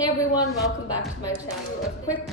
Hey everyone, welcome back to my channel. A quick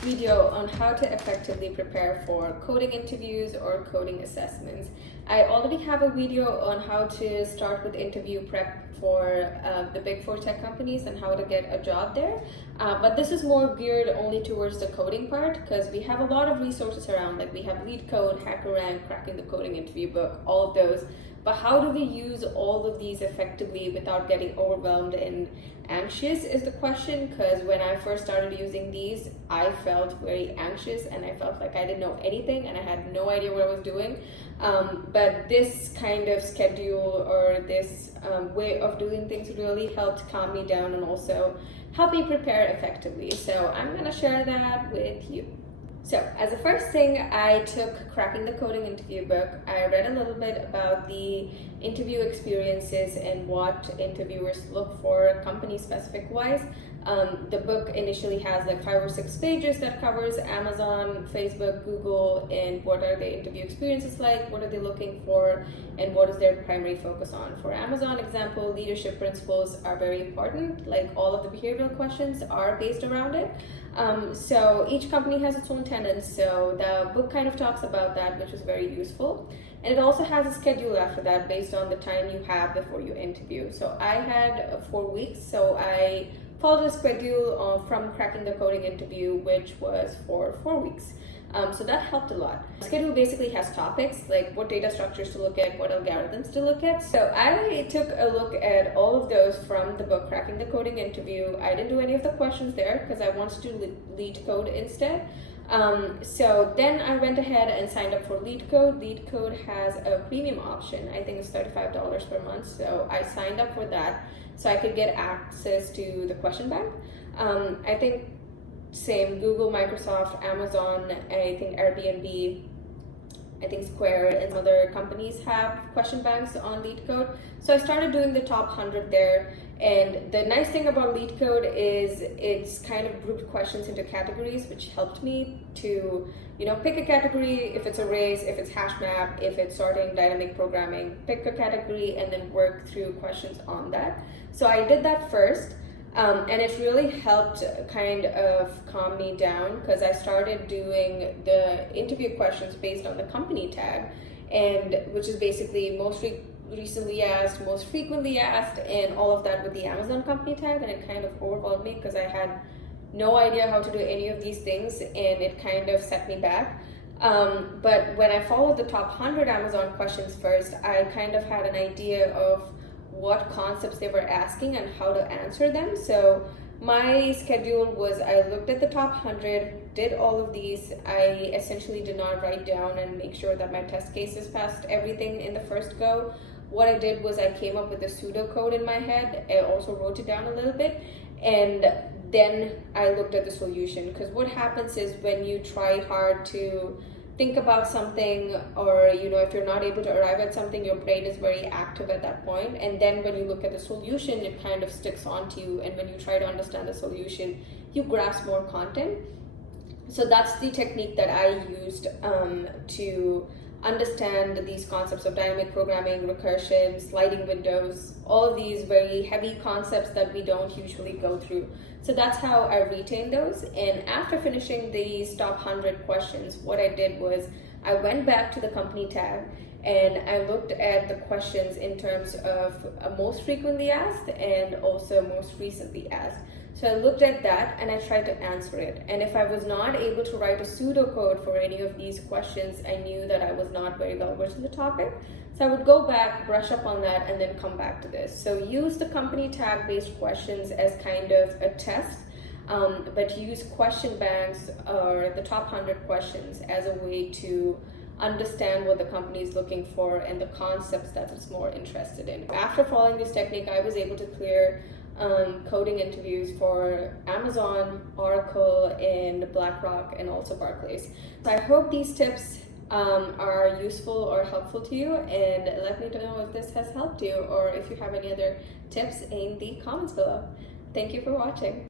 video on how to effectively prepare for coding interviews or coding assessments. I already have a video on how to start with interview prep for the big four tech companies and how to get a job there. But this is more geared only towards the coding part because we have a lot of resources around, like we have LeadCode, HackerRank, Cracking the Coding Interview Book, all of those. But how do we use all of these effectively without getting overwhelmed and anxious is the question, because when I first started using these, I felt very anxious and I felt like I didn't know anything and I had no idea what I was doing. But this kind of schedule or this way of doing things really helped calm me down and also help me prepare effectively. So I'm going to share that with you. So as the first thing, I took Cracking the Coding Interview Book. I read a little bit about the interview experiences and what interviewers look for company specific wise. The book initially has like 5 or 6 pages that covers Amazon, Facebook, Google, and what are the interview experiences like, what are they looking for, and what is their primary focus on. For Amazon example, leadership principles are very important, like all of the behavioral questions are based around it. So each company has its own tenets, so the book kind of talks about that, which is very useful. And it also has a schedule after that based on the time you have before you interview. So I had 4 weeks, so I followed a schedule from Cracking the Coding Interview, which was for 4 weeks. So that helped a lot. The schedule basically has topics like what data structures to look at, what algorithms to look at. So I took a look at all of those from the book Cracking the Coding Interview. I didn't do any of the questions there because I wanted to do LeadCode instead. So then I went ahead and signed up for LeadCode. LeadCode has a premium option. I think it's $35 per month. So I signed up for that so I could get access to the question bank. I think same Google, Microsoft, Amazon, I think Airbnb, I think Square and other companies have question banks on LeadCode. So I started doing the top 100 there. And the nice thing about LeadCode is it's kind of grouped questions into categories, which helped me to, pick a category. If it's arrays, if it's hash map, if it's sorting, dynamic programming, pick a category and then work through questions on that. So I did that first. And it really helped kind of calm me down because I started doing the interview questions based on the company tag, and which is basically most recently asked, most frequently asked, and all of that with the Amazon company tag. And it kind of overwhelmed me because I had no idea how to do any of these things, and it kind of set me back. But when I followed the top 100 Amazon questions first, I kind of had an idea of what concepts they were asking and how to answer them. So my schedule was, I looked at the top 100, did all of these. I essentially did not write down and make sure that my test cases passed everything in the first go. What I did was I came up with a pseudocode in my head. I also wrote it down a little bit, and then I looked at the solution, because what happens is when you try hard to think about something, or if you're not able to arrive at something, your brain is very active at that point, and then when you look at the solution, it kind of sticks onto you, and when you try to understand the solution, you grasp more content. So that's the technique that I used to understand these concepts of dynamic programming, recursion, sliding windows, all of these very heavy concepts that we don't usually go through. So that's how I retained those. And after finishing these top 100 questions, what I did was I went back to the company tab and I looked at the questions in terms of most frequently asked and also most recently asked. So I looked at that and I tried to answer it. And if I was not able to write a pseudocode for any of these questions, I knew that I was not very well versed in the topic. So I would go back, brush up on that, and then come back to this. So use the company tag based questions as kind of a test, but use question banks or the top 100 questions as a way to understand what the company is looking for and the concepts that it's more interested in. After following this technique, I was able to clear coding interviews for Amazon, Oracle, and BlackRock, and also Barclays. So I hope these tips are useful or helpful to you, and let me know if this has helped you or if you have any other tips in the comments below. Thank you for watching.